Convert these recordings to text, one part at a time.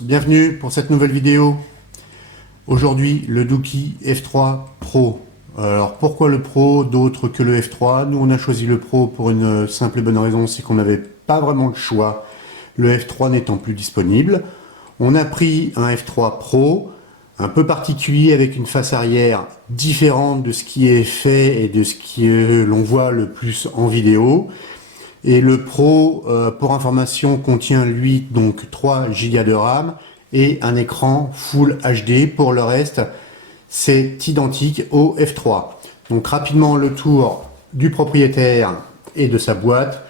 Bienvenue pour cette nouvelle vidéo. Aujourd'hui, le Douki F3 Pro. Alors pourquoi le Pro d'autre que le F3? Nous on a choisi le Pro pour une simple et bonne raison, c'est qu'on n'avait pas vraiment le choix, le F3 n'étant plus disponible. On a pris un F3 Pro, un peu particulier avec une face arrière différente de ce qui est fait et de ce que l'on voit le plus en vidéo. Et le Pro, pour information, contient lui donc 3 Go de RAM et un écran Full HD. Pour le reste, c'est identique au F3. Donc rapidement le tour du propriétaire et de sa boîte.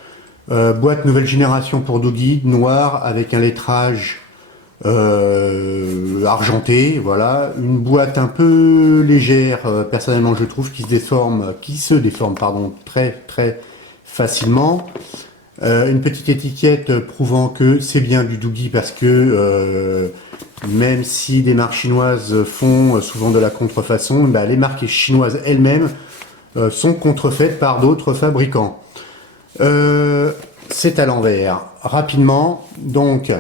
Boîte nouvelle génération pour Douki, noire avec un lettrage argenté. Voilà, une boîte un peu légère, personnellement je trouve, qui se déforme très facilement. Une petite étiquette prouvant que c'est bien du Douki parce que même si des marques chinoises font souvent de la contrefaçon, les marques chinoises elles-mêmes sont contrefaites par d'autres fabricants. C'est à l'envers. Rapidement, donc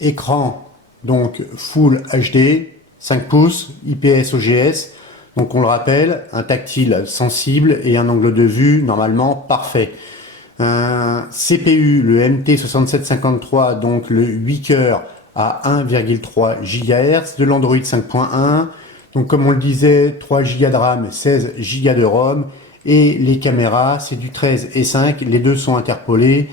écran donc Full HD, 5 pouces, IPS OGS. Donc on le rappelle, un tactile sensible et un angle de vue normalement parfait. Un CPU, le MT6753, donc le 8 cœurs à 1,3 GHz, de l'Android 5.1. Donc comme on le disait, 3 Go de RAM, 16 Go de ROM. Et les caméras, c'est du 13 et 5, les deux sont interpolés.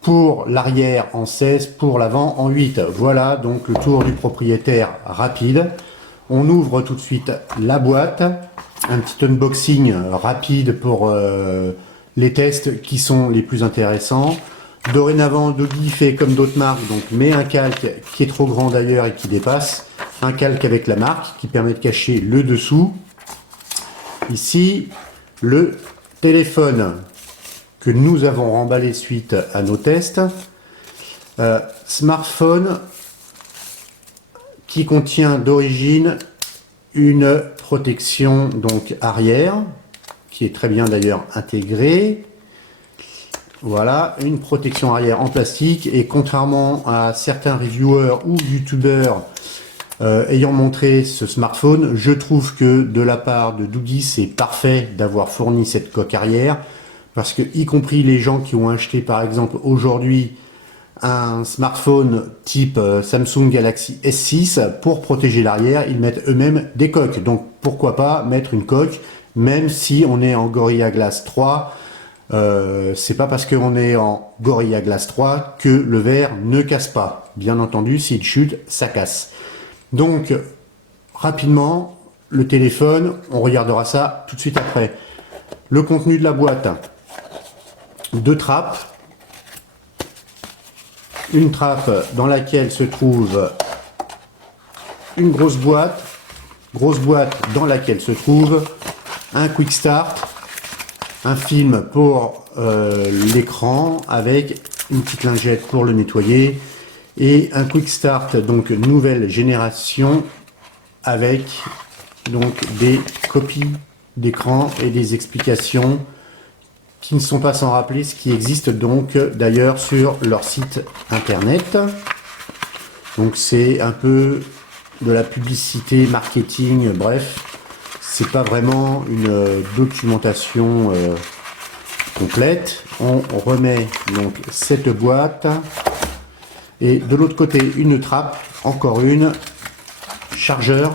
Pour l'arrière en 16, pour l'avant en 8. Voilà donc le tour du propriétaire rapide. On ouvre tout de suite la boîte, un petit unboxing rapide pour les tests qui sont les plus intéressants. Dorénavant, Douki fait comme d'autres marques, donc met un calque qui est trop grand d'ailleurs et qui dépasse, un calque avec la marque qui permet de cacher le dessous. Ici, le téléphone que nous avons remballé suite à nos tests. Smartphone qui contient d'origine une protection donc arrière, qui est très bien d'ailleurs intégrée. Voilà, une protection arrière en plastique, et contrairement à certains reviewers ou youtubeurs ayant montré ce smartphone, je trouve que de la part de Douki, c'est parfait d'avoir fourni cette coque arrière, parce que y compris les gens qui ont acheté par exemple aujourd'hui un smartphone type Samsung Galaxy S6, pour protéger l'arrière, ils mettent eux-mêmes des coques. Donc pourquoi pas mettre une coque, même si on est en Gorilla Glass 3. C'est pas parce qu'on est en Gorilla Glass 3 que le verre ne casse pas. Bien entendu, s'il chute, ça casse. Donc rapidement, le téléphone, on regardera ça tout de suite après. Le contenu de la boîte: 2 trappes. Une trappe dans laquelle se trouve une grosse boîte dans laquelle se trouve un quick start, un film pour l'écran avec une petite lingette pour le nettoyer, et un quick start donc nouvelle génération avec donc des copies d'écran et des explications qui ne sont pas sans rappeler ce qui existe donc d'ailleurs sur leur site internet. Donc c'est un peu de la publicité, marketing, bref, c'est pas vraiment une documentation complète. On remet donc cette boîte, et de l'autre côté une trappe, encore une, chargeur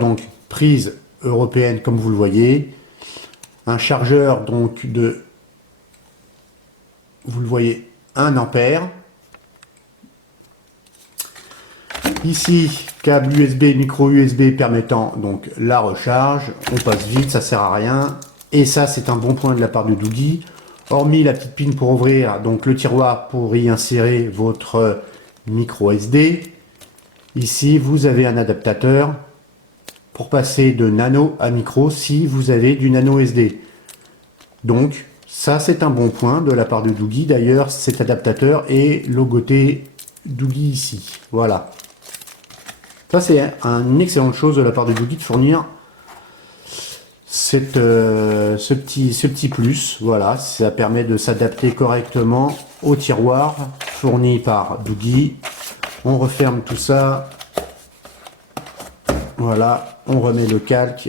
donc prise européenne comme vous le voyez. Un chargeur donc de, vous le voyez, 1 ampère. Ici, câble USB, micro USB permettant donc la recharge. On passe vite, ça sert à rien. Et ça, c'est un bon point de la part de Douki. Hormis la petite pin pour ouvrir donc le tiroir pour y insérer votre micro SD. Ici, vous avez un adaptateur pour passer de nano à micro si vous avez du nano SD. Donc ça, c'est un bon point de la part de Douki. D'ailleurs, cet adaptateur est logoté Douki ici. Voilà. Ça, c'est une excellente chose de la part de Douki de fournir ce petit plus. Voilà, ça permet de s'adapter correctement au tiroir fourni par Doogee. On referme tout ça. Voilà, on remet le calque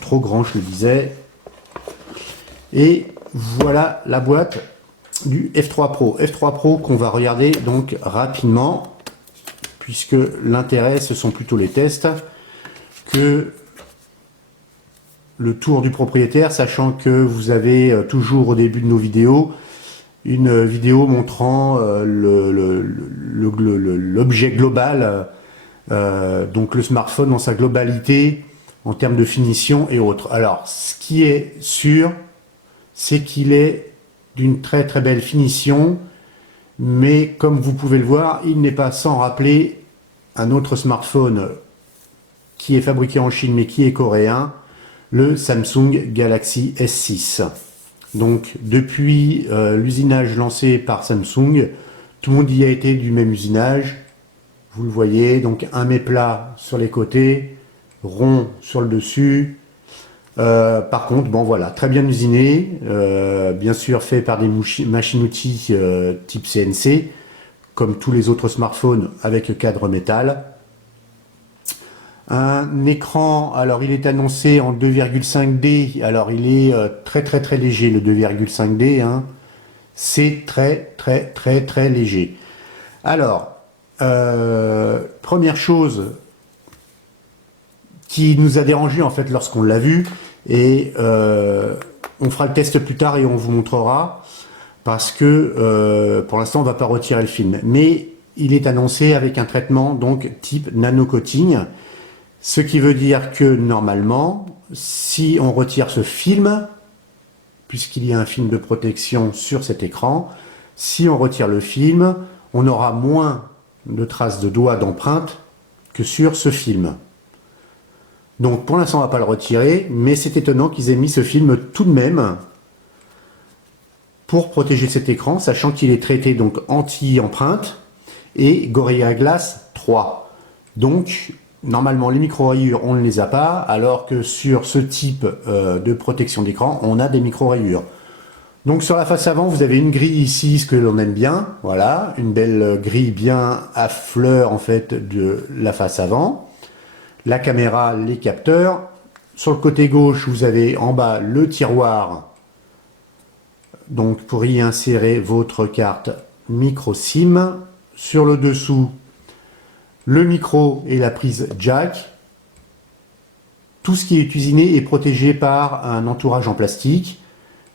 trop grand, je le disais. Et voilà la boîte du F3 Pro. F3 Pro qu'on va regarder donc rapidement, puisque l'intérêt, ce sont plutôt les tests, que le tour du propriétaire, sachant que vous avez toujours au début de nos vidéos, une vidéo montrant l'objet global, donc le smartphone dans sa globalité, en termes de finition et autres. Alors, ce qui est sûr, c'est qu'il est d'une très très belle finition, mais comme vous pouvez le voir, il n'est pas sans rappeler un autre smartphone qui est fabriqué en Chine mais qui est coréen, le Samsung Galaxy S6. Donc depuis l'usinage lancé par Samsung, tout le monde y a été du même usinage. Vous le voyez, donc un méplat sur les côtés, rond sur le dessus. Par contre, bon voilà, très bien usiné, bien sûr fait par des machines-outils type CNC, comme tous les autres smartphones avec cadre métal. Un écran, alors il est annoncé en 2,5D, alors il est très très très léger le 2,5D, hein. C'est très très très très léger. Alors, première chose qui nous a dérangé en fait lorsqu'on l'a vu, et on fera le test plus tard et on vous montrera, parce que pour l'instant on va pas retirer le film, mais il est annoncé avec un traitement donc type nano coating, ce qui veut dire que normalement si on retire ce film, puisqu'il y a un film de protection sur cet écran, si on retire le film, on aura moins de traces de doigts d'empreinte que sur ce film. Donc pour l'instant on ne va pas le retirer, mais c'est étonnant qu'ils aient mis ce film tout de même pour protéger cet écran, sachant qu'il est traité donc anti-empreinte et Gorilla Glass 3. Donc normalement les micro-rayures on ne les a pas, alors que sur ce type de protection d'écran on a des micro-rayures. Donc sur la face avant vous avez une grille ici, ce que l'on aime bien, voilà, une belle grille bien à fleurs en fait de la face avant. La caméra, les capteurs. Sur le côté gauche, vous avez en bas le tiroir, donc pour y insérer votre carte micro SIM. Sur le dessous, le micro et la prise jack. Tout ce qui est usiné est protégé par un entourage en plastique.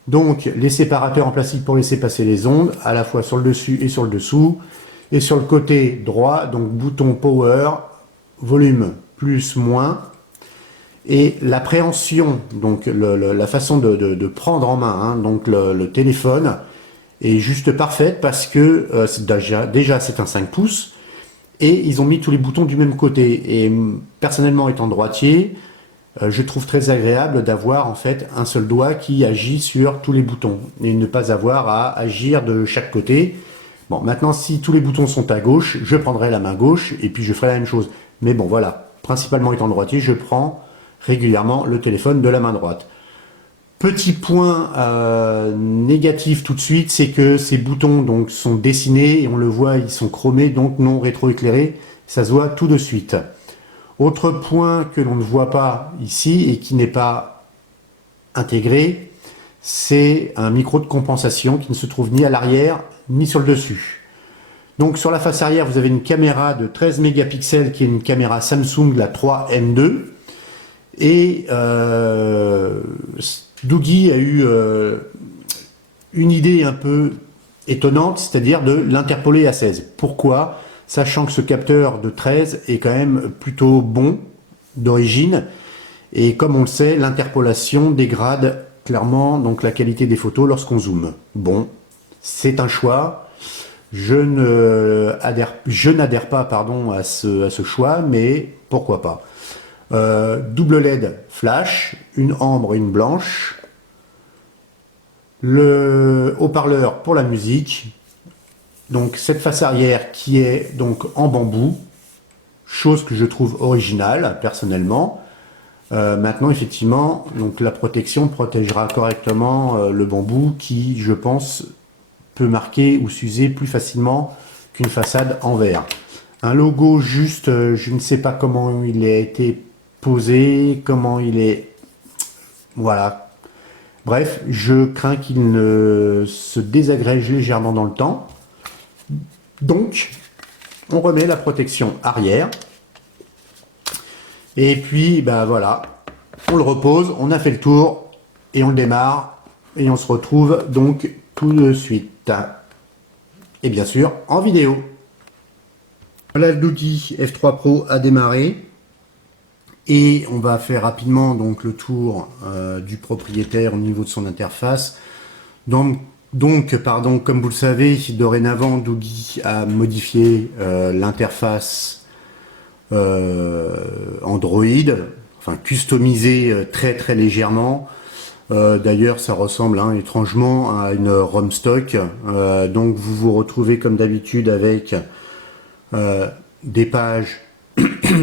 Donc les séparateurs en plastique pour laisser passer les ondes, à la fois sur le dessus et sur le dessous. Et sur le côté droit, donc bouton power, volume plus, moins, et l'appréhension, donc la façon de prendre en main, hein, donc le téléphone est juste parfaite parce que déjà c'est un 5 pouces et ils ont mis tous les boutons du même côté, et personnellement étant droitier, je trouve très agréable d'avoir en fait un seul doigt qui agit sur tous les boutons et ne pas avoir à agir de chaque côté. Bon, maintenant si tous les boutons sont à gauche, je prendrai la main gauche et puis je ferai la même chose, mais bon voilà. Principalement étant droitier, je prends régulièrement le téléphone de la main droite. Petit point négatif tout de suite, c'est que ces boutons donc sont dessinés et on le voit, ils sont chromés, donc non rétroéclairés. Ça se voit tout de suite. Autre point que l'on ne voit pas ici et qui n'est pas intégré, c'est un micro de compensation qui ne se trouve ni à l'arrière ni sur le dessus. Donc sur la face arrière, vous avez une caméra de 13 mégapixels qui est une caméra Samsung, la 3M2. Et Doogee a eu une idée un peu étonnante, c'est-à-dire de l'interpoler à 16. Pourquoi? Sachant que ce capteur de 13 est quand même plutôt bon d'origine. Et comme on le sait, l'interpolation dégrade clairement donc la qualité des photos lorsqu'on zoome. Bon, c'est un choix. Je n'adhère pas pardon, à ce choix, mais pourquoi pas. Double LED flash, une ambre et une blanche. Le haut-parleur pour la musique. Donc cette face arrière qui est donc en bambou, chose que je trouve originale personnellement. Maintenant effectivement, donc la protection protégera correctement le bambou qui, je pense, peut marquer ou s'user plus facilement qu'une façade en verre. Un logo juste, je ne sais pas comment il a été posé, comment il est... Voilà. Bref, je crains qu'il ne se désagrège légèrement dans le temps. Donc, on remet la protection arrière. Et puis, ben voilà, on le repose, on a fait le tour, et on le démarre, et on se retrouve donc tout de suite. Et bien sûr, en vidéo. Voilà, l'outil F3 Pro a démarré. Et on va faire rapidement donc le tour du propriétaire au niveau de son interface. Donc, comme vous le savez, dorénavant, Dougie a modifié l'interface Android, enfin customisé très légèrement. D'ailleurs, ça ressemble étrangement à une ROM stock. Donc, vous vous retrouvez comme d'habitude avec des pages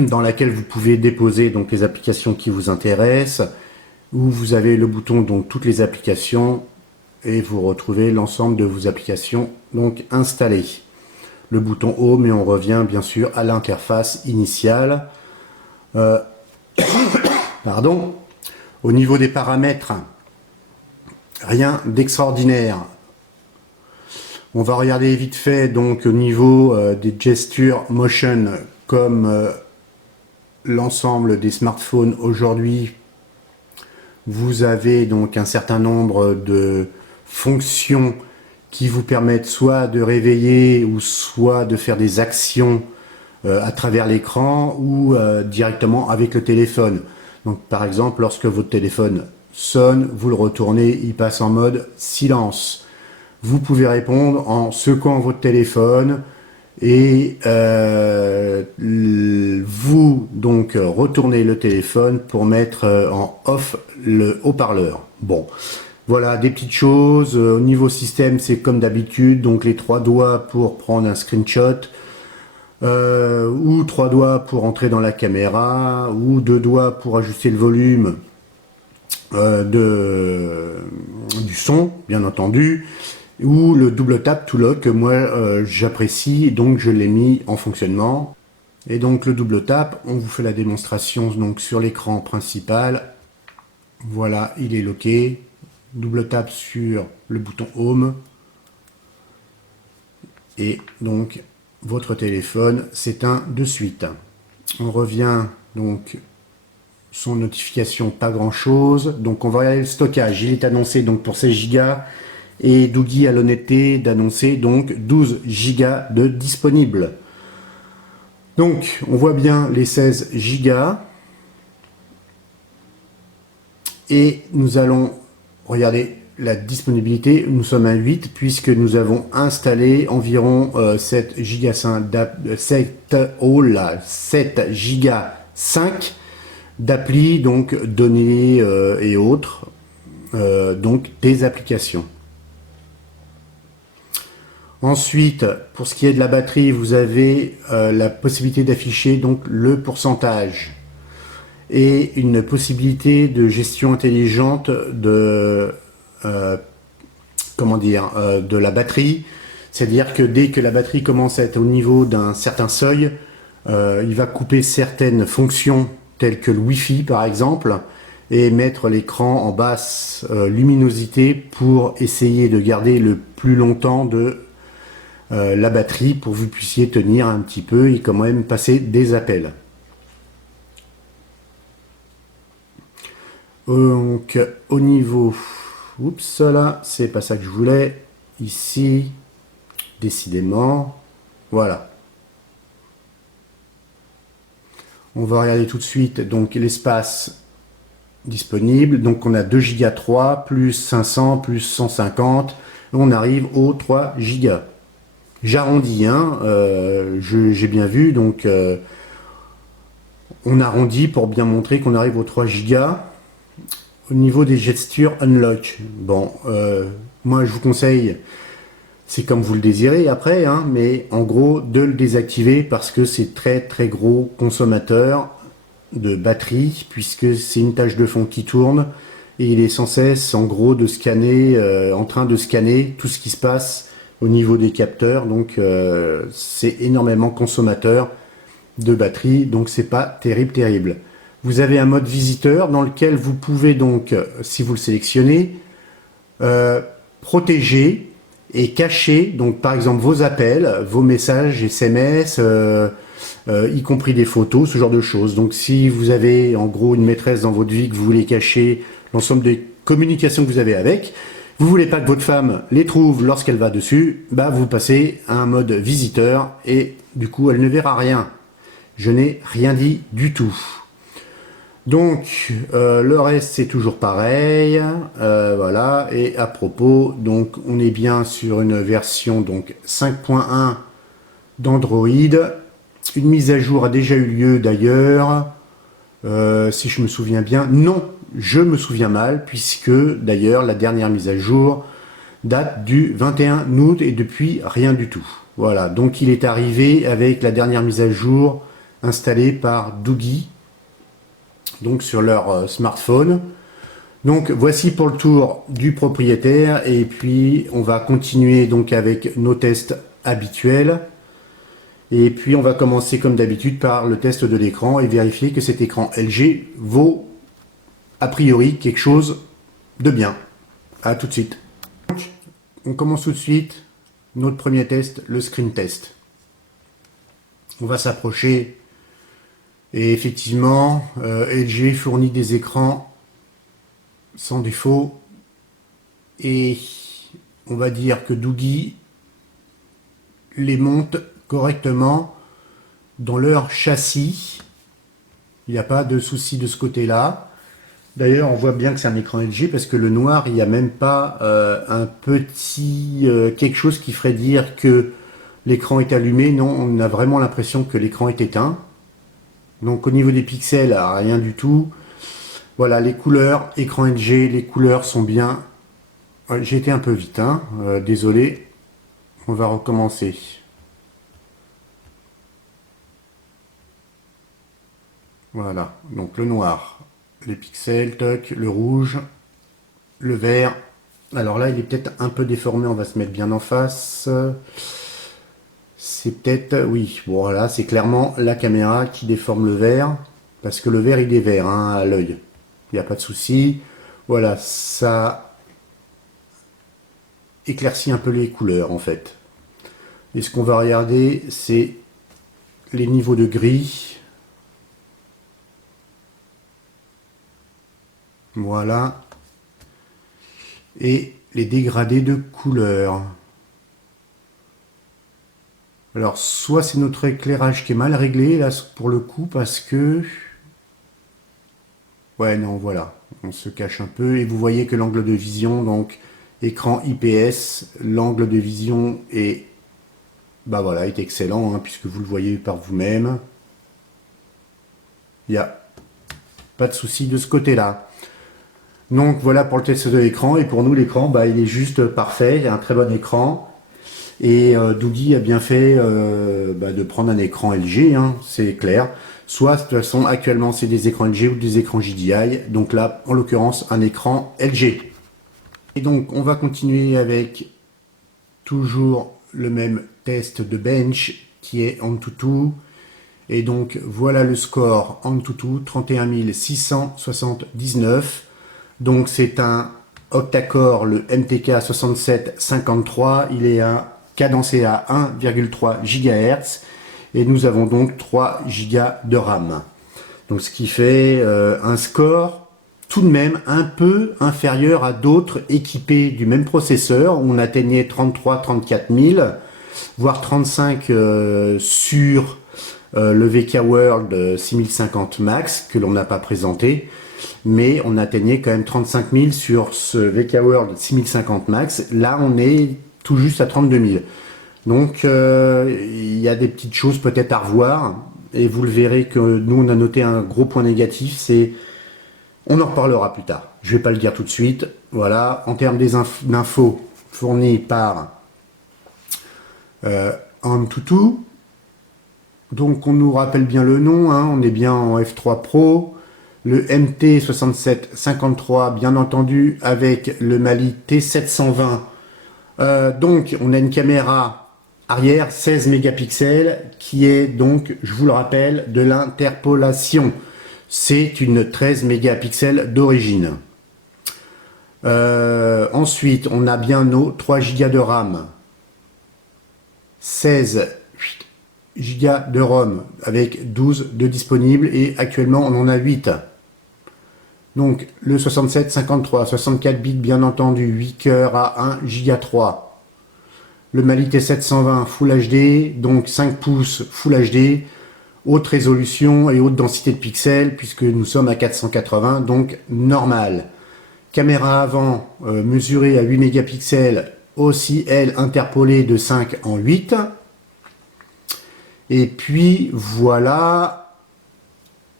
dans laquelle vous pouvez déposer donc les applications qui vous intéressent, où vous avez le bouton donc toutes les applications et vous retrouvez l'ensemble de vos applications donc installées. Le bouton Home et on revient bien sûr à l'interface initiale. Pardon. Au niveau des paramètres, rien d'extraordinaire. On va regarder vite fait donc au niveau des gestures motion comme l'ensemble des smartphones aujourd'hui. Vous avez donc un certain nombre de fonctions qui vous permettent soit de réveiller ou soit de faire des actions à travers l'écran ou directement avec le téléphone. Donc par exemple, lorsque votre téléphone sonne, vous le retournez, il passe en mode silence. Vous pouvez répondre en secouant votre téléphone et vous donc retournez le téléphone pour mettre en off le haut-parleur. Bon, voilà des petites choses. Au niveau système, c'est comme d'habitude, donc les 3 doigts pour prendre un screenshot, ou 3 doigts pour entrer dans la caméra, ou 2 doigts pour ajuster le volume du son, bien entendu, ou le double tap to lock que moi j'apprécie, donc je l'ai mis en fonctionnement. Et donc le double tap, on vous fait la démonstration donc sur l'écran principal. Voilà, il est locké. Double tap sur le bouton Home. Et donc votre téléphone s'éteint de suite. On revient donc son notification, pas grand chose. Donc on va regarder le stockage. Il est annoncé donc pour 16 Go. Et Dougie a l'honnêteté d'annoncer donc 12 Go de disponible. Donc on voit bien les 16 Go. Et nous allons regarder la disponibilité. Nous sommes à 8 puisque nous avons installé environ 7 Go 5 d'appli, donc données et autres, donc des applications. Ensuite, pour ce qui est de la batterie, vous avez la possibilité d'afficher donc le pourcentage et une possibilité de gestion intelligente de de la batterie. C'est-à-dire que dès que la batterie commence à être au niveau d'un certain seuil, il va couper certaines fonctions telles que le Wi-Fi par exemple et mettre l'écran en basse luminosité pour essayer de garder le plus longtemps de la batterie pour que vous puissiez tenir un petit peu et quand même passer des appels. Donc au niveau, oups là, c'est pas ça que je voulais, ici, décidément, voilà. On va regarder tout de suite donc l'espace disponible. Donc on a 2 Go 3 plus 500 plus 150, on arrive aux 3 Go. J'arrondis, hein, j'ai bien vu, donc on arrondit pour bien montrer qu'on arrive aux 3 Go. Au niveau des gestures unlock, bon, moi je vous conseille, c'est comme vous le désirez après, hein, mais en gros de le désactiver parce que c'est très gros consommateur de batterie puisque c'est une tâche de fond qui tourne et il est sans cesse en gros de scanner, en train de scanner tout ce qui se passe au niveau des capteurs, donc c'est énormément consommateur de batterie, donc c'est pas terrible. Vous avez un mode visiteur dans lequel vous pouvez donc, si vous le sélectionnez, protéger et cacher, donc par exemple vos appels, vos messages SMS, y compris des photos, ce genre de choses. Donc si vous avez en gros une maîtresse dans votre vie que vous voulez cacher l'ensemble des communications que vous avez avec, vous voulez pas que votre femme les trouve lorsqu'elle va dessus, bah vous passez à un mode visiteur et du coup elle ne verra rien. Je n'ai rien dit du tout. Donc le reste c'est toujours pareil, voilà. Et à propos, donc on est bien sur une version donc 5.1 d'Android. Une mise à jour a déjà eu lieu d'ailleurs, si je me souviens bien. Non, je me souviens mal, puisque d'ailleurs la dernière mise à jour date du 21 août et depuis rien du tout. Voilà, donc il est arrivé avec la dernière mise à jour installée par Doogie, donc sur leur smartphone. Donc voici pour le tour du propriétaire, et puis on va continuer donc avec nos tests habituels. Et puis on va commencer comme d'habitude par le test de l'écran et vérifier que cet écran LG vaut a priori quelque chose de bien. A tout de suite. Donc, on commence tout de suite notre premier test, le screen test. On va s'approcher et effectivement LG fournit des écrans sans défaut et on va dire que Doogie les monte correctement dans leur châssis. Il n'y a pas de souci de ce côté-là. D'ailleurs, on voit bien que c'est un écran LG parce que le noir, il n'y a même pas un petit quelque chose qui ferait dire que l'écran est allumé. Non, on a vraiment l'impression que l'écran est éteint. Donc au niveau des pixels, rien du tout. Voilà, les couleurs, écran LG, les couleurs sont bien. J'ai été un peu vite, hein, désolé. On va recommencer. Voilà, donc le noir, les pixels, toc, le rouge, le vert. Alors là, il est peut-être un peu déformé, on va se mettre bien en face. C'est peut-être, oui, bon, voilà, c'est clairement la caméra qui déforme le vert, parce que le vert, il est vert, hein, à l'œil. Il n'y a pas de souci. Voilà, ça éclaircit un peu les couleurs, en fait. Et ce qu'on va regarder, c'est les niveaux de gris. Voilà. Et les dégradés de couleurs. Alors, soit c'est notre éclairage qui est mal réglé, là, pour le coup, parce que... Ouais, non, voilà. On se cache un peu. Et vous voyez que l'angle de vision, donc, écran IPS, l'angle de vision est... Bah voilà, est excellent, hein, puisque vous le voyez par vous-même. Il n'y a pas de souci de ce côté-là. Donc voilà pour le test de l'écran, et pour nous l'écran bah, il est juste parfait, un très bon écran, et Doogie a bien fait de prendre un écran LG, hein, c'est clair, soit de toute façon actuellement c'est des écrans LG ou des écrans JDI, donc là en l'occurrence un écran LG. Et donc on va continuer avec toujours le même test de bench qui est AnTuTu, et donc voilà le score AnTuTu, 31 679. Donc c'est un octa-core, le MTK 6753, il est cadencé à 1,3 GHz et nous avons donc 3 Go de RAM. Donc ce qui fait un score tout de même un peu inférieur à d'autres équipés du même processeur. On atteignait 33-34 000, voire 35 sur le VK World 6050 Max que l'on n'a pas présenté. Mais on atteignait quand même 35 000 sur ce VK World 6050 Max. Là, on est tout juste à 32 000. Donc, il y a des petites choses peut-être à revoir. Et vous le verrez que nous, on a noté un gros point négatif. C'est, on en reparlera plus tard. Je ne vais pas le dire tout de suite. Voilà, en termes d'infos fournies par AnTuTu. Donc, on nous rappelle bien le nom. Hein, on est bien en F3 Pro. Le MT6753, bien entendu, avec le Mali T720 Donc, on a une caméra arrière 16 mégapixels qui est donc, je vous le rappelle, de l'interpolation. C'est une 13 mégapixels d'origine. Ensuite, on a bien nos 3 Go de RAM, 16 Go de ROM avec 12 de disponibles et actuellement on en a 8. Donc le 6753, 64 bits bien entendu, 8 cœurs à 1 Go 3. Le Mali T720 Full HD, donc 5 pouces Full HD, haute résolution et haute densité de pixels puisque nous sommes à 480, donc normal. Caméra avant mesurée à 8 mégapixels, aussi elle interpolée de 5 en 8. Et puis voilà,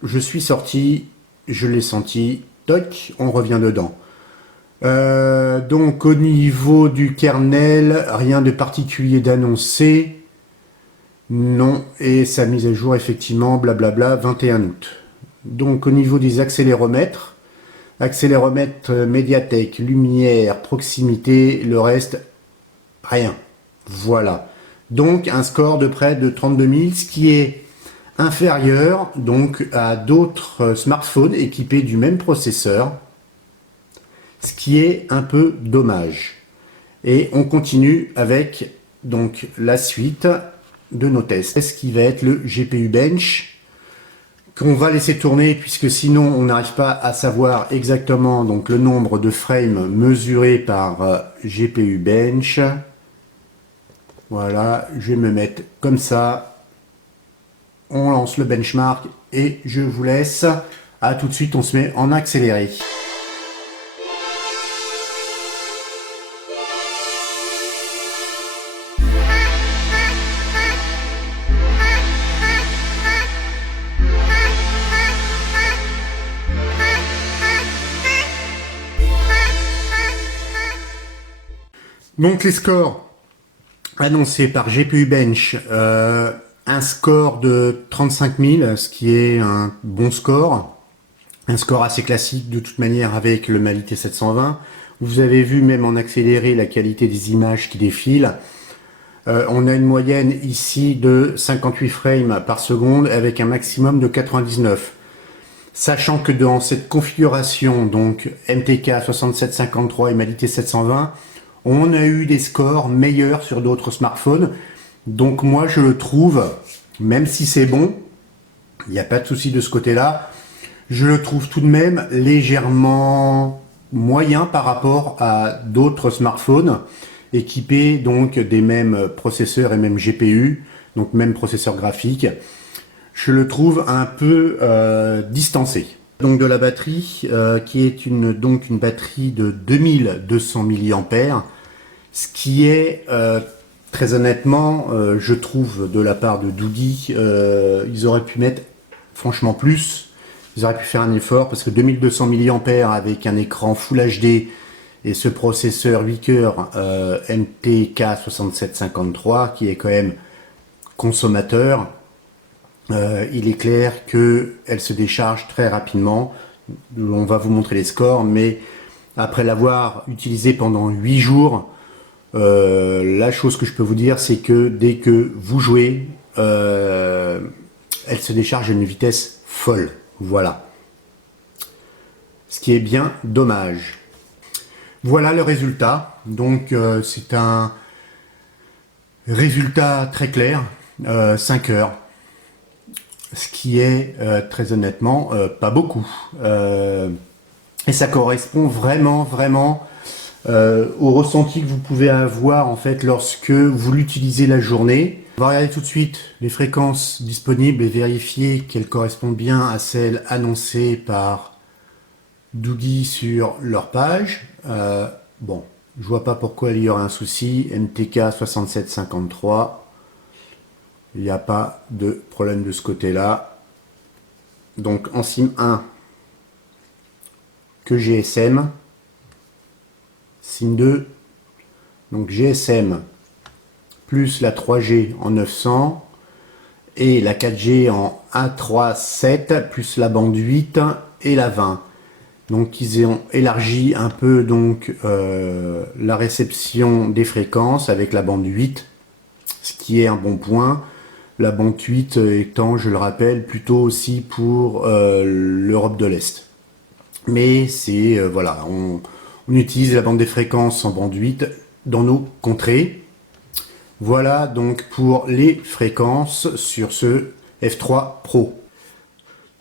je suis sorti, je l'ai senti, toc, on revient dedans. Donc au niveau du kernel, rien de particulier d'annoncé. Non, et sa mise à jour effectivement, blablabla, 21 août. Donc au niveau des accéléromètres, Mediatek, lumière, proximité, le reste, rien. Voilà. Donc un score de près de 32 000, ce qui est inférieur donc à d'autres smartphones équipés du même processeur, ce qui est un peu dommage. Et on continue avec donc la suite de nos tests, ce qui va être le GPU Bench, qu'on va laisser tourner puisque sinon on n'arrive pas à savoir exactement donc le nombre de frames mesurés par GPU Bench. Voilà, je vais me mettre comme ça. On lance le benchmark et je vous laisse. À tout de suite, on se met en accéléré. Donc les scores annoncé par GPU Bench, un score de 35 000, ce qui est un bon score. Un score assez classique de toute manière avec le Mali T720. Vous avez vu même en accéléré la qualité des images qui défilent. On a une moyenne ici de 58 frames par seconde avec un maximum de 99. Sachant que dans cette configuration, donc MTK 6753 et Mali T720, on a eu des scores meilleurs sur d'autres smartphones. Donc moi je le trouve, même si c'est bon, il n'y a pas de souci de ce côté-là, je le trouve tout de même légèrement moyen par rapport à d'autres smartphones équipés donc des mêmes processeurs et même GPU, donc même processeur graphique. Je le trouve un peu distancé. Donc de la batterie qui est une batterie de 2200 mAh, ce qui est très honnêtement, je trouve de la part de Doogee, ils auraient pu mettre franchement plus, ils auraient pu faire un effort parce que 2200 mAh avec un écran Full HD et ce processeur 8 cœurs MTK 6753 qui est quand même consommateur, il est clair qu'elle se décharge très rapidement. On va vous montrer les scores, mais après l'avoir utilisé pendant 8 jours, la chose que je peux vous dire, c'est que dès que vous jouez, elle se décharge à une vitesse folle. Voilà. Ce qui est bien dommage. Voilà le résultat. Donc c'est un résultat très clair. 5 heures. Ce qui est très honnêtement pas beaucoup. Et ça correspond vraiment au ressenti que vous pouvez avoir en fait lorsque vous l'utilisez la journée. On va regarder tout de suite les fréquences disponibles et vérifier qu'elles correspondent bien à celles annoncées par Doogee sur leur page. Bon, je vois pas pourquoi il y aurait un souci. MTK 6753. Il n'y a pas de problème de ce côté-là. Donc en SIM 1, que GSM. SIM 2, donc GSM plus la 3G en 900 et la 4G en A37 plus la bande 8 et la 20. Donc ils ont élargi un peu donc la réception des fréquences avec la bande 8, ce qui est un bon point. La bande 8 étant, je le rappelle, plutôt aussi pour l'Europe de l'Est. Mais c'est, voilà, on utilise la bande des fréquences en bande 8 dans nos contrées. Voilà donc pour les fréquences sur ce F3 Pro.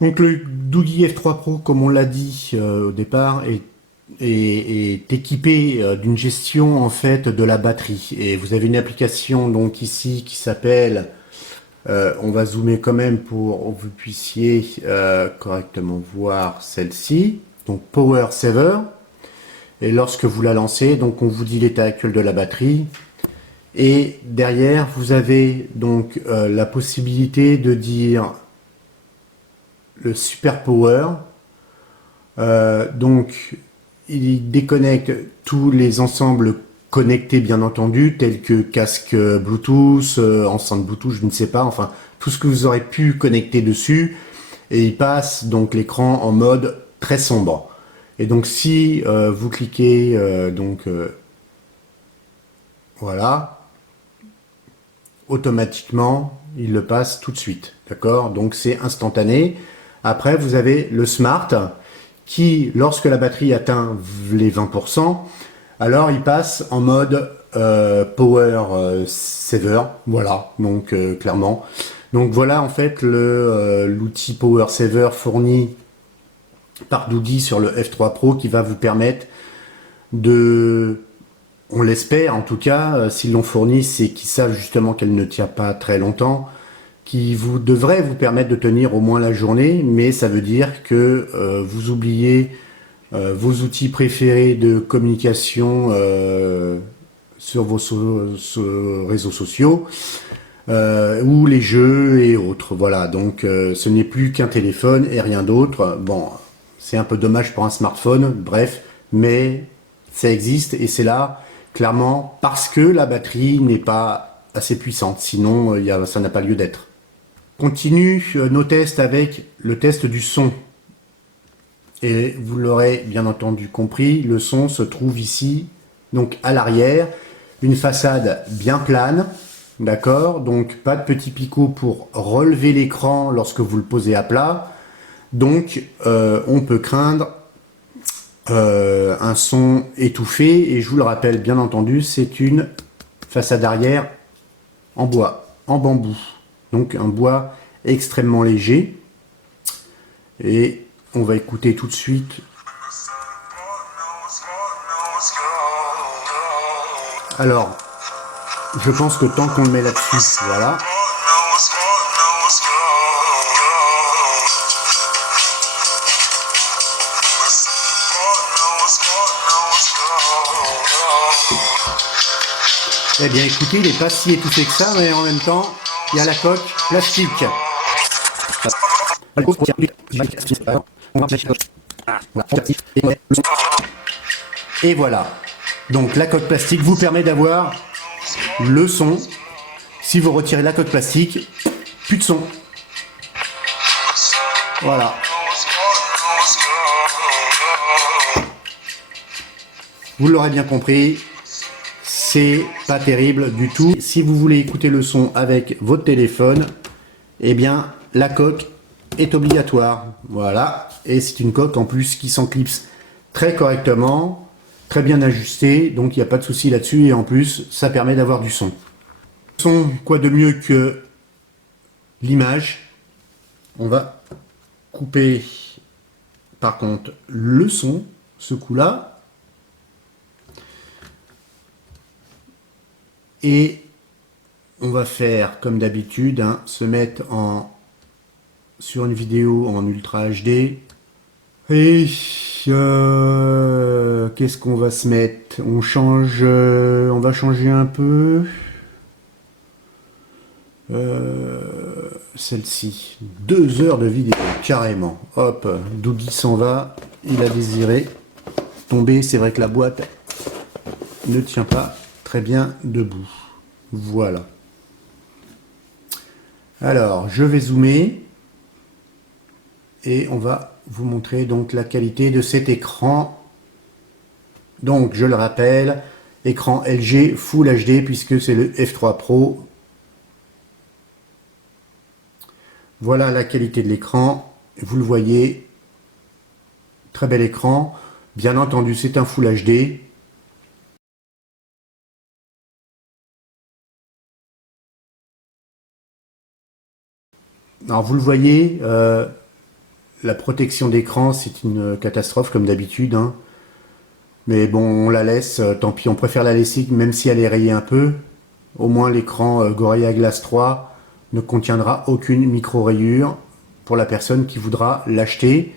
Donc le Doogie F3 Pro, comme on l'a dit au départ, est équipé d'une gestion en fait de la batterie. Et vous avez une application donc ici qui s'appelle, on va zoomer quand même pour que vous puissiez correctement voir celle-ci, donc Power Saver. Et lorsque vous la lancez, donc on vous dit l'état actuel de la batterie. Et derrière, vous avez donc la possibilité de dire le Super Power. Donc, il déconnecte tous les ensembles connectés, bien entendu, tels que casque Bluetooth, enceinte Bluetooth, je ne sais pas, enfin, tout ce que vous aurez pu connecter dessus. Et il passe donc l'écran en mode très sombre. Et donc, si vous cliquez, voilà, automatiquement, il le passe tout de suite. D'accord? Donc, c'est instantané. Après, vous avez le Smart qui, lorsque la batterie atteint les 20%, alors il passe en mode Power Saver. Voilà, donc clairement. Donc voilà en fait l'outil Power Saver fourni par Doogie sur le F3 Pro qui va vous permettre de, on l'espère en tout cas, s'ils l'ont fourni, c'est qu'ils savent justement qu'elle ne tient pas très longtemps, qui devrait vous permettre de tenir au moins la journée, mais ça veut dire que vous oubliez vos outils préférés de communication sur vos réseaux sociaux ou les jeux et autres. Voilà, donc ce n'est plus qu'un téléphone et rien d'autre. Bon, c'est un peu dommage pour un smartphone, bref, mais ça existe et c'est là clairement parce que la batterie n'est pas assez puissante, sinon ça n'a pas lieu d'être. Continue nos tests avec le test du son. Et vous l'aurez bien entendu compris, le son se trouve ici, donc à l'arrière, une façade bien plane, d'accord, donc pas de petits picots pour relever l'écran lorsque vous le posez à plat, donc on peut craindre un son étouffé, et je vous le rappelle bien entendu, c'est une façade arrière en bois, en bambou, donc un bois extrêmement léger, et on va écouter tout de suite. Alors, je pense que tant qu'on le met là-dessus, voilà. Eh bien écoutez, il n'est pas si étouffé que ça, mais en même temps, il y a la coque plastique. Et voilà. Donc la coque plastique vous permet d'avoir le son. Si vous retirez la coque plastique, plus de son. Voilà. Vous l'aurez bien compris, c'est pas terrible du tout. Si vous voulez écouter le son avec votre téléphone, eh bien la coque est obligatoire. Voilà. Et c'est une coque en plus qui s'enclipse très correctement, très bien ajustée, donc il n'y a pas de souci là-dessus, et en plus ça permet d'avoir du son. Son, quoi de mieux que l'image. On va couper par contre le son, ce coup-là. Et on va faire comme d'habitude, hein, se mettre sur une vidéo en Ultra HD. Et qu'est-ce qu'on va se mettre? On va changer un peu. Celle-ci. 2 heures de vidéo, carrément. Hop, Doogie s'en va. Il a désiré tomber. C'est vrai que la boîte ne tient pas très bien debout. Voilà. Alors, je vais zoomer. Et on va vous montrer donc la qualité de cet écran. Donc je le rappelle, écran LG Full HD puisque c'est le F3 Pro. Voilà la qualité de l'écran, vous le voyez, très bel écran. Bien entendu, c'est un Full HD. Alors vous le voyez, la protection d'écran, c'est une catastrophe comme d'habitude, hein. Mais bon, on la laisse, tant pis, on préfère la laisser même si elle est rayée un peu. Au moins l'écran Gorilla Glass 3 ne contiendra aucune micro-rayure pour la personne qui voudra l'acheter.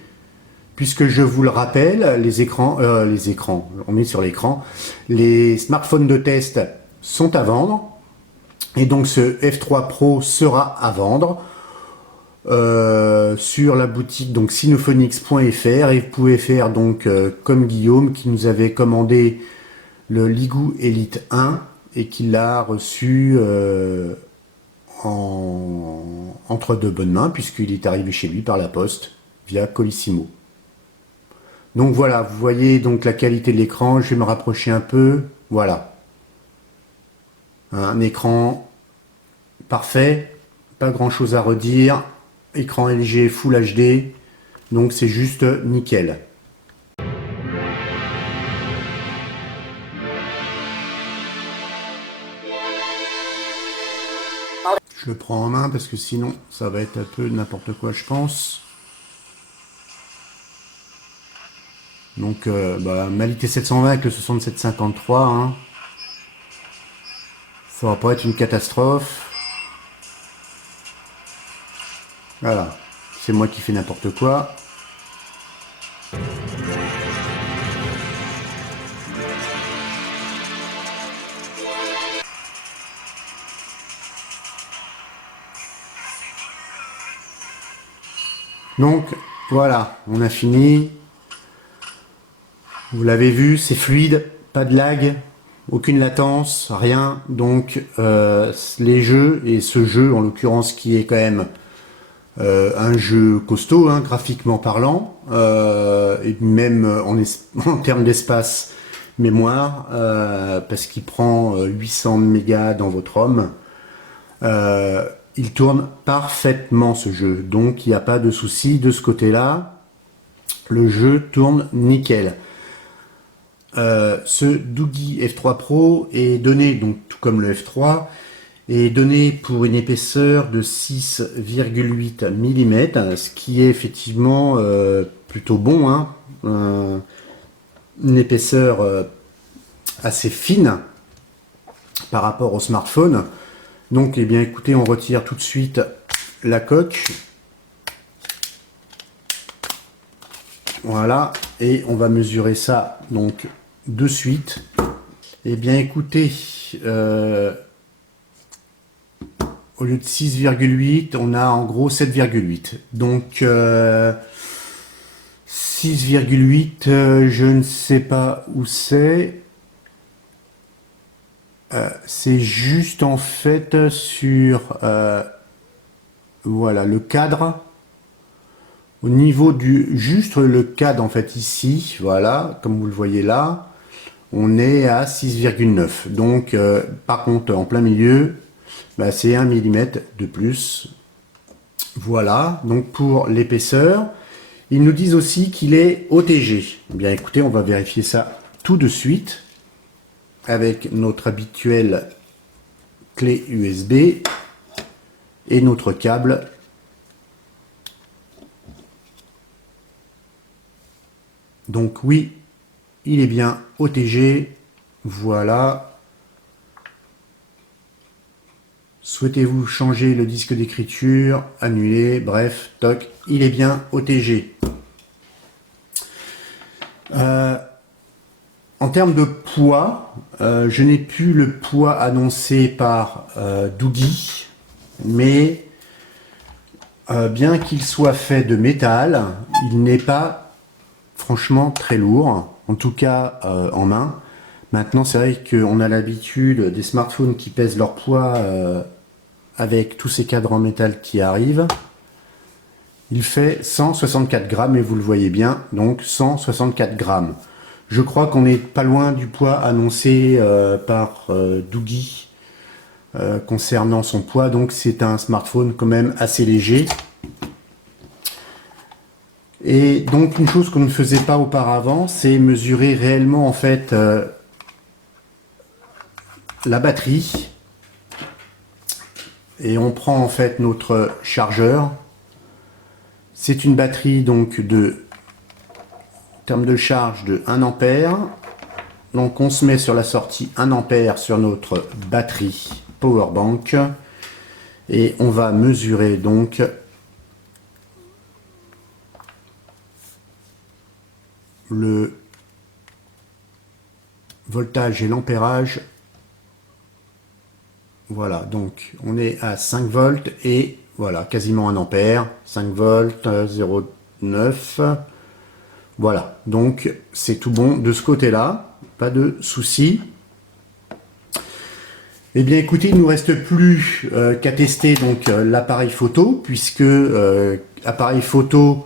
Puisque je vous le rappelle, les écrans, on est sur l'écran, les smartphones de test sont à vendre. Et donc ce F3 Pro sera à vendre sur la boutique donc sinophonix.fr, et vous pouvez faire donc comme Guillaume qui nous avait commandé le Ligoo Elite 1 et qui l'a reçu entre de bonnes mains puisqu'il est arrivé chez lui par la poste via Colissimo. Donc voilà, vous voyez donc la qualité de l'écran, je vais me rapprocher un peu, voilà. Un écran parfait, pas grand chose à redire, écran LG Full HD, donc c'est juste nickel. Je le prends en main parce que sinon ça va être un peu n'importe quoi je pense. Donc Mali T720 avec le 6753, hein. Ça va pas être une catastrophe. Voilà, c'est moi qui fais n'importe quoi. Donc voilà, on a fini. Vous l'avez vu, c'est fluide, pas de lag, aucune latence, rien. Donc les jeux, et ce jeu en l'occurrence qui est quand même un jeu costaud, hein, graphiquement parlant, et même en termes d'espace mémoire, parce qu'il prend 800 mégas dans votre ROM. Il tourne parfaitement ce jeu, donc il n'y a pas de souci de ce côté-là. Le jeu tourne nickel. Ce Doogee F3 Pro est donné, donc tout comme le F3, est donné pour une épaisseur de 6,8 mm, ce qui est effectivement plutôt bon, hein. Une épaisseur assez fine par rapport au smartphone. Donc, eh bien, écoutez, on retire tout de suite la coque. Voilà, et on va mesurer ça donc de suite. Eh bien, écoutez, au lieu de 6,8, on a en gros 7,8. Donc 6,8, je ne sais pas où c'est. C'est juste en fait sur voilà le cadre. Au niveau du juste le cadre en fait ici, voilà, comme vous le voyez là, on est à 6,9. Donc par contre en plein milieu, bah, c'est 1 mm de plus. Voilà, donc pour l'épaisseur. Ils nous disent aussi qu'il est OTG. Eh bien écoutez, on va vérifier ça tout de suite avec notre habituelle clé USB et notre câble. Donc oui, il est bien OTG. Voilà. Souhaitez-vous changer le disque d'écriture, annuler, bref, toc, il est bien OTG. En termes de poids, je n'ai plus le poids annoncé par Doogee, mais bien qu'il soit fait de métal, il n'est pas franchement très lourd, en tout cas en main. Maintenant, c'est vrai qu'on a l'habitude des smartphones qui pèsent leur poids avec tous ces cadres en métal qui arrivent. Il fait 164 grammes et vous le voyez bien, donc 164 grammes. Je crois qu'on n'est pas loin du poids annoncé par Doogie concernant son poids, donc c'est un smartphone quand même assez léger. Et donc une chose qu'on ne faisait pas auparavant, c'est mesurer réellement en fait la batterie. Et on prend en fait notre chargeur. C'est une batterie donc en termes de charge de 1 ampère. Donc on se met sur la sortie 1 ampère sur notre batterie powerbank et on va mesurer donc le voltage et l'ampérage. Voilà, donc on est à 5 volts et voilà, quasiment 1 ampère, 5 volts, 0,9. Voilà, donc c'est tout bon de ce côté-là, pas de souci. Eh bien écoutez, il ne nous reste plus qu'à tester donc l'appareil photo, puisque appareil photo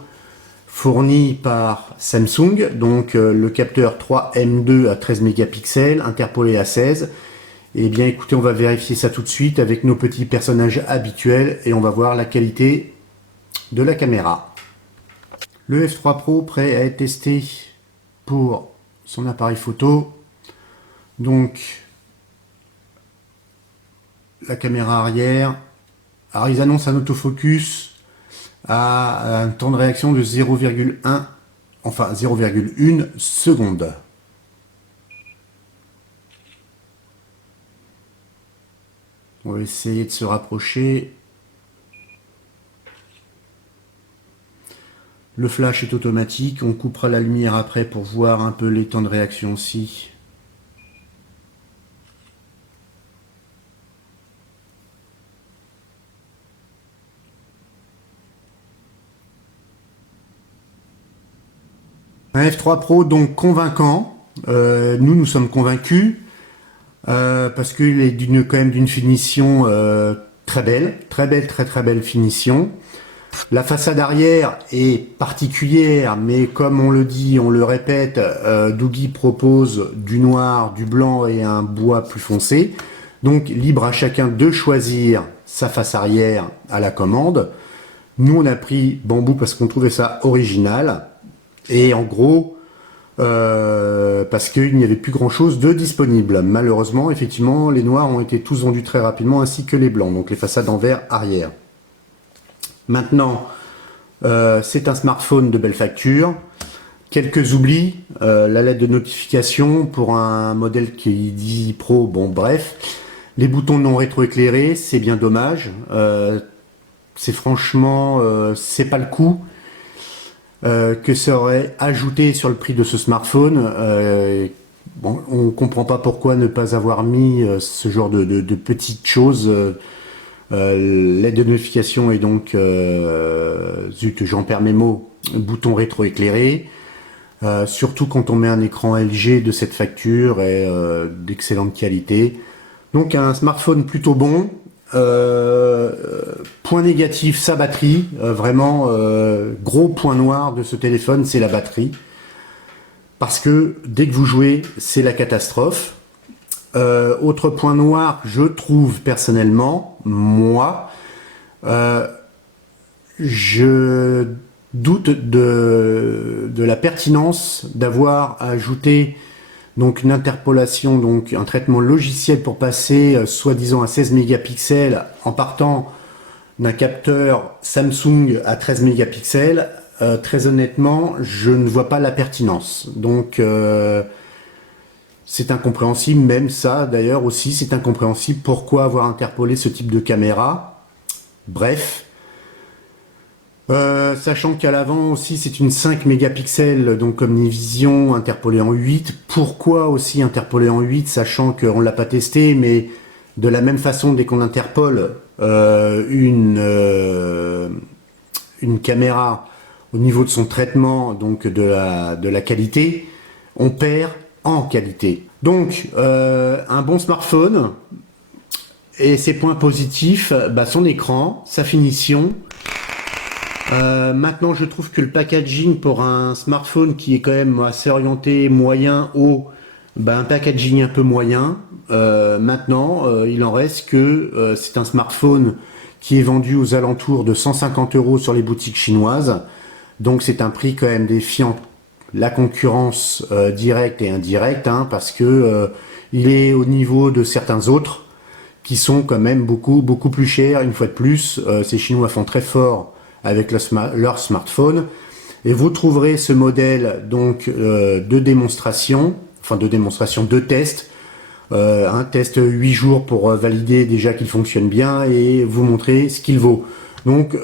fourni par Samsung, donc le capteur 3M2 à 13 mégapixels, interpolé à 16. Eh bien écoutez, on va vérifier ça tout de suite avec nos petits personnages habituels et on va voir la qualité de la caméra. Le F3 Pro prêt à être testé pour son appareil photo. Donc la caméra arrière. Alors ils annoncent un autofocus à un temps de réaction de 0,1, enfin 0,1 seconde. On va essayer de se rapprocher. Le flash est automatique, on coupera la lumière après pour voir un peu les temps de réaction aussi. Un F3 Pro donc convaincant, nous sommes convaincus, parce qu'il est quand même d'une finition très belle, très belle finition. La façade arrière est particulière, mais comme on le dit, on le répète, Doogie propose du noir, du blanc et un bois plus foncé. Donc libre à chacun de choisir sa face arrière à la commande. Nous on a pris bambou parce qu'on trouvait ça original. Et en gros, parce qu'il n'y avait plus grand chose de disponible. Malheureusement, effectivement, les noirs ont été tous vendus très rapidement, ainsi que les blancs, donc les façades en verre arrière. Maintenant, c'est un smartphone de belle facture. Quelques oublis, la lettre de notification pour un modèle qui dit Pro, bon bref. Les boutons non rétroéclairés, c'est bien dommage. C'est franchement, c'est pas le coup que ça aurait ajouté sur le prix de ce smartphone. Bon, on comprend pas pourquoi ne pas avoir mis ce genre de petites choses. L'aide de notification est donc, zut, j'en perds mes mots, bouton rétroéclairé. Surtout quand on met un écran LG de cette facture et d'excellente qualité. Donc un smartphone plutôt bon. Point négatif, sa batterie. Vraiment, gros point noir de ce téléphone, c'est la batterie. Parce que dès que vous jouez, c'est la catastrophe. Autre point noir, je trouve personnellement, moi, je doute de la pertinence d'avoir ajouté donc une interpolation, donc un traitement logiciel pour passer soi-disant à 16 mégapixels en partant d'un capteur Samsung à 13 mégapixels. Très honnêtement, je ne vois pas la pertinence. Donc c'est incompréhensible, même ça d'ailleurs aussi, c'est incompréhensible. Pourquoi avoir interpolé ce type de caméra? Bref. Sachant qu'à l'avant aussi c'est une 5 mégapixels, donc Omnivision interpolé en 8. Pourquoi aussi interpolé en 8, sachant qu'on ne l'a pas testé, mais de la même façon, dès qu'on interpole une caméra au niveau de son traitement, donc de la qualité, on perd en qualité. Donc un bon smartphone, et ses points positifs, son écran, sa finition, Maintenant, je trouve que le packaging pour un smartphone qui est quand même assez orienté moyen haut, ben, un packaging un peu moyen. Maintenant, il en reste que c'est un smartphone qui est vendu aux alentours de 150 € sur les boutiques chinoises. Donc c'est un prix quand même défiant la concurrence directe et indirecte, hein, parce que il est au niveau de certains autres qui sont quand même beaucoup plus chers. Une fois de plus, ces Chinois font très fort avec leur smartphone. Et vous trouverez ce modèle donc de démonstration, enfin de démonstration, de test, un test 8 jours pour valider déjà qu'il fonctionne bien et vous montrer ce qu'il vaut. Donc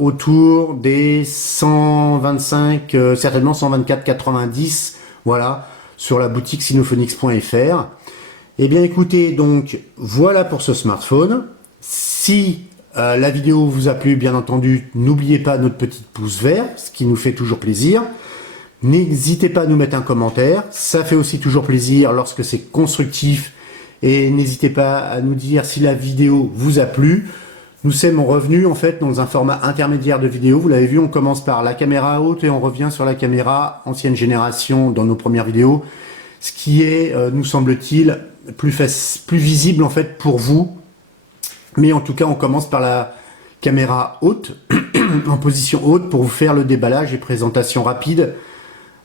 autour des 125, certainement 124,90, voilà, sur la boutique sinophonix.fr. Eh bien écoutez, donc voilà pour ce smartphone. Si la vidéo vous a plu, bien entendu, n'oubliez pas notre petit pouce vert, ce qui nous fait toujours plaisir. N'hésitez pas à nous mettre un commentaire, ça fait aussi toujours plaisir lorsque c'est constructif. Et n'hésitez pas à nous dire si la vidéo vous a plu. Nous sommes revenus en fait dans un format intermédiaire de vidéo. Vous l'avez vu, on commence par la caméra haute et on revient sur la caméra ancienne génération dans nos premières vidéos. Ce qui est, nous semble-t-il, plus visible en fait pour vous. Mais en tout cas, on commence par la caméra haute, en position haute, pour vous faire le déballage et présentation rapide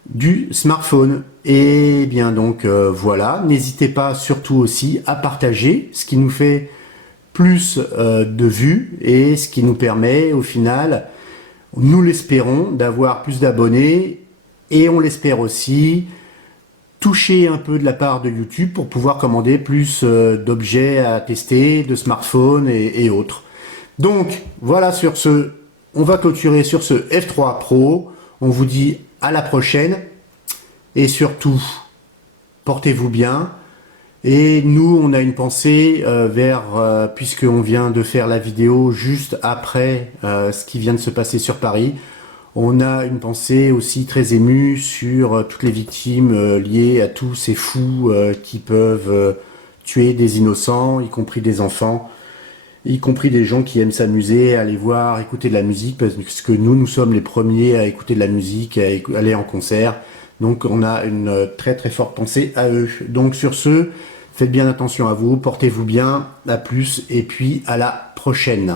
du smartphone. Et bien donc voilà, n'hésitez pas surtout aussi à partager, ce qui nous fait plus de vues et ce qui nous permet au final, nous l'espérons, d'avoir plus d'abonnés et on l'espère aussi toucher un peu de la part de YouTube pour pouvoir commander plus d'objets à tester, de smartphones et autres. Donc voilà, sur ce, on va clôturer sur ce F3 Pro. On vous dit à la prochaine et surtout, portez-vous bien. Et nous, on a une pensée puisqu'on vient de faire la vidéo juste après ce qui vient de se passer sur Paris, on a une pensée aussi très émue sur toutes les victimes liées à tous ces fous qui peuvent tuer des innocents, y compris des enfants, y compris des gens qui aiment s'amuser, aller voir, écouter de la musique, parce que nous sommes les premiers à écouter de la musique, à aller en concert. Donc on a une très très forte pensée à eux. Donc sur ce, faites bien attention à vous, portez-vous bien, à plus, et puis à la prochaine.